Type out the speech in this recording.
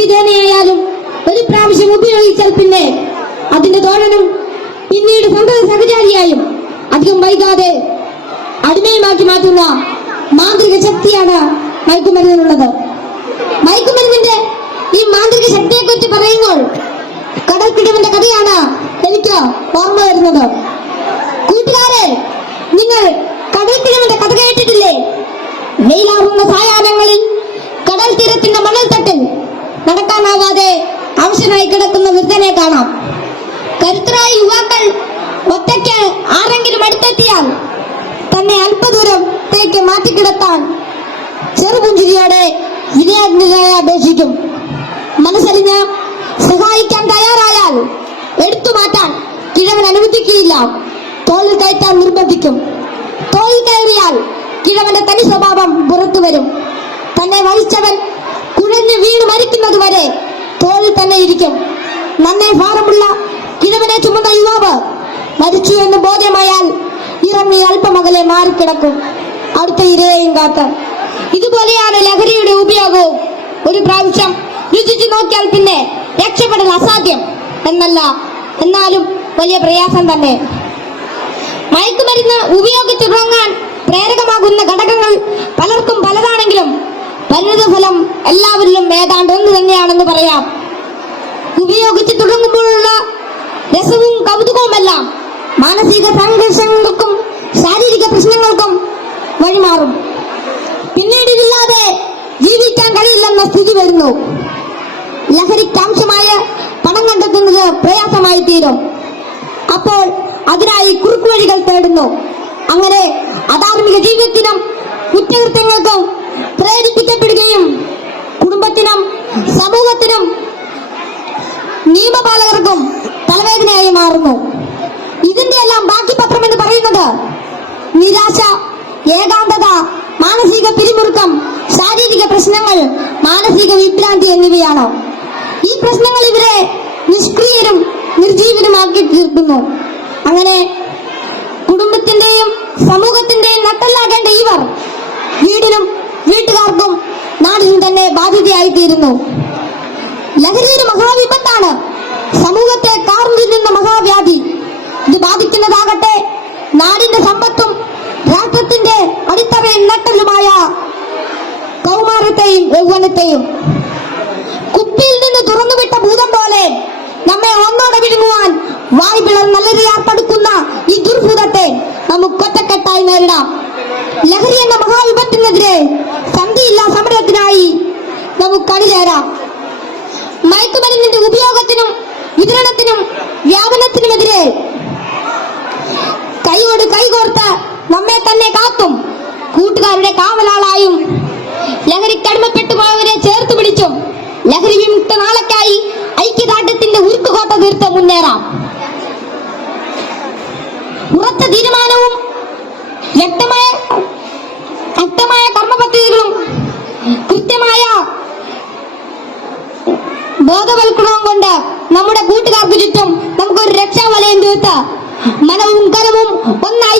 ഏതു വിധേനയായാലും ഒരു പ്രാവശ്യം ഉപയോഗിച്ചാൽ പിന്നെ അതിന്റെ തോഴനും പിന്നീട് സന്തത സഹചാരിയായും അധികം വൈകാതെ അടിമയുമാക്കി മാറ്റുന്ന മാന്ത്രിക ശക്തിയാണ് മയക്കുമരുന്നിനുള്ളത്. മയക്കുമരുന്നിന്റെ ഈ മാന്ത്രിക ശക്തിയെ കുറിച്ച് പറയുമ്പോൾ കടൽക്കിടവന്റെ കഥയാണ് എനിക്ക് ഓർമ്മ വരുന്നത്. കൂട്ടുകാരെ നിങ്ങൾ കടൽക്കിടവന്റെ കഥ കേട്ടിട്ടില്ലേ? വെയിലാറുന്ന സായാഹ്നങ്ങളിൽ മാറ്റിക്കിടത്താൻ ചെറുപുഞ്ചിരിയോടെ വിനയാഗ്നിയായി അപേക്ഷിക്കും. മനസ്സറിഞ്ഞ് സഹായിക്കാൻ തയ്യാറായാൽ എടുത്തു മാറ്റാൻ കിഴവൻ അനുവദിക്കുകയില്ല. തോളിൽ കയറ്റാൻ നിർബന്ധിക്കും. തോളിൽ കയറിയാൽ കിഴവന്റെ തനി സ്വഭാവം പുറത്തു വരും. തന്നെ വഹിച്ചവൻ കുഴഞ്ഞു വീണ് മരിക്കുന്നത് വരെ തോളിൽ തന്നെ ഇരിക്കും. നന്നെ ഭാരമുള്ള കിഴവനെ ചുമന്ന യുവാവ് മരിച്ചു എന്ന് ബോധ്യമായാൽ ഇറങ്ങി അല്പമകലെ മാറിക്കിടക്കും. അടുത്ത ഇരയെയും കാത്ത് ഇതുപോലെയാണ് ലഹരിയുടെ ഉപയോഗവും. ഒരു പ്രാവശ്യം രുചിച്ചു നോക്കിയാൽ പിന്നെ രക്ഷപ്പെടൽ അസാധ്യം എന്നല്ല. എന്നാലും വലിയ പ്രയാസം തന്നെ. മയക്കുമരുന്ന് ഉപയോഗിച്ച് തുടങ്ങാൻ പ്രേരകമാകുന്ന ഘടകങ്ങൾ പലർക്കും പലതാണെങ്കിലും പരിണിത ഫലം എല്ലാവരിലും ഏതാണ്ട് ഒന്ന് തന്നെയാണെന്ന് പറയാം. ഉപയോഗിച്ച് തുടങ്ങുമ്പോഴുള്ള രസവും കൗതുകവുമെല്ലാം മാനസിക സംഘർഷങ്ങൾക്കും ശാരീരിക പ്രശ്നങ്ങൾക്കും വഴിമാറും. പിന്നീട് ഇതില്ലാതെ ജീവിക്കാൻ കഴിയില്ലെന്ന സ്ഥിതി വരുന്നു. ലഹരിക്കാംശമായ പണം കണ്ടെത്തുന്നത് പ്രയാസമായി തീരും. അപ്പോൾ അതിനായി കുറുക്കു വഴികൾ തേടുന്നു. അങ്ങനെ അധാർമിക ജീവിതത്തിനും കുറ്റകൃത്യങ്ങൾക്കും പ്രേരിപ്പിക്കപ്പെടുകയും കുടുംബത്തിനും സമൂഹത്തിനും നിയമപാലകർക്കും തലവേദനയായി മാറുന്നു. ഇതിന്റെ എല്ലാം ബാക്കി പത്രം എന്ന് പറയുന്നത് നിരാശ ഏകാന്തത മാനസിക പിരിമുറുക്കം ശാരീരിക പ്രശ്നങ്ങൾ മാനസിക വിഭ്രാന്തി എന്നിവയാണ്. ഈ പ്രശ്നങ്ങൾ ഇവരെ നിഷ്ക്രിയരും നിർജീവരുമാക്കി തീർക്കുന്നു. അങ്ങനെ കുടുംബത്തിന്റെയും സമൂഹത്തിന്റെയും നട്ടല്ലാകേണ്ട ഇവർ വീടിനും വീട്ടുകാർക്കും നാടിനും തന്നെ ബാധ്യതയായി തീരുന്നു ലഹരി ഒരു മഹാവിപത്താണ് സമൂഹത്തെ കാർന്നു നിന്ന മഹാവ്യാധി. ഇത് ബാധിക്കുന്നതാകട്ടെ നാടിന്റെ സമ്പത്തും രാഷ്ട്രത്തിന്റെ അടിത്തറയും നട്ടലുമായ കൗമാരത്തെയും യൗവനത്തെയും കുപ്പിയിൽ നിന്ന് തുറന്നുവിട്ട ഭൂതം പോലെ നമ്മെ ഒന്നോടെ വിഴുങ്ങുവാൻ വായ് പിളർ നല്ലൊരുയാർപ്പെടുക്കുന്ന ഈ ദുർഭൂതത്തെ നമുക്ക് ഒറ്റക്കെട്ടായി നേരിടാം. ലഹരി എന്ന മഹാവിപത്തിനെതിരെ സന്ധിയില്ല സമരത്തിനായി നമുക്ക് അണിചേരാം മയക്കുമരുന്നിന്റെ ഉപയോഗത്തിനും വിതരണത്തിനും വ്യാപനത്തിനുമെതിരെ കൈയോട് കൈകോർത്ത് നമ്മെ തന്നെ കാത്തും. കൂട്ടുകാരുടെ കാവലാളായും ലഹരിക്കടിമപ്പെട്ടു പോയവരെ ചേർത്ത് പിടിച്ചും ലഹരി വിമുക്ത നാളക്കായി ഐക്യദാർഢ്യത്തിന്റെ ഉരുക്കുകോട്ട തീർത്ത് മുന്നേറാം. ഉറച്ച തീരുമാനവും വ്യക്തമായ ശക്തമായ കർമ്മപദ്ധതികളും കൃത്യമായ ബോധവൽക്കരണവും കൊണ്ട് നമ്മുടെ കൂട്ടുകാർക്ക് ചുറ്റും നമുക്കൊരു രക്ഷാവലയം തീർത്ത് മനവും കരവും ഒന്നായി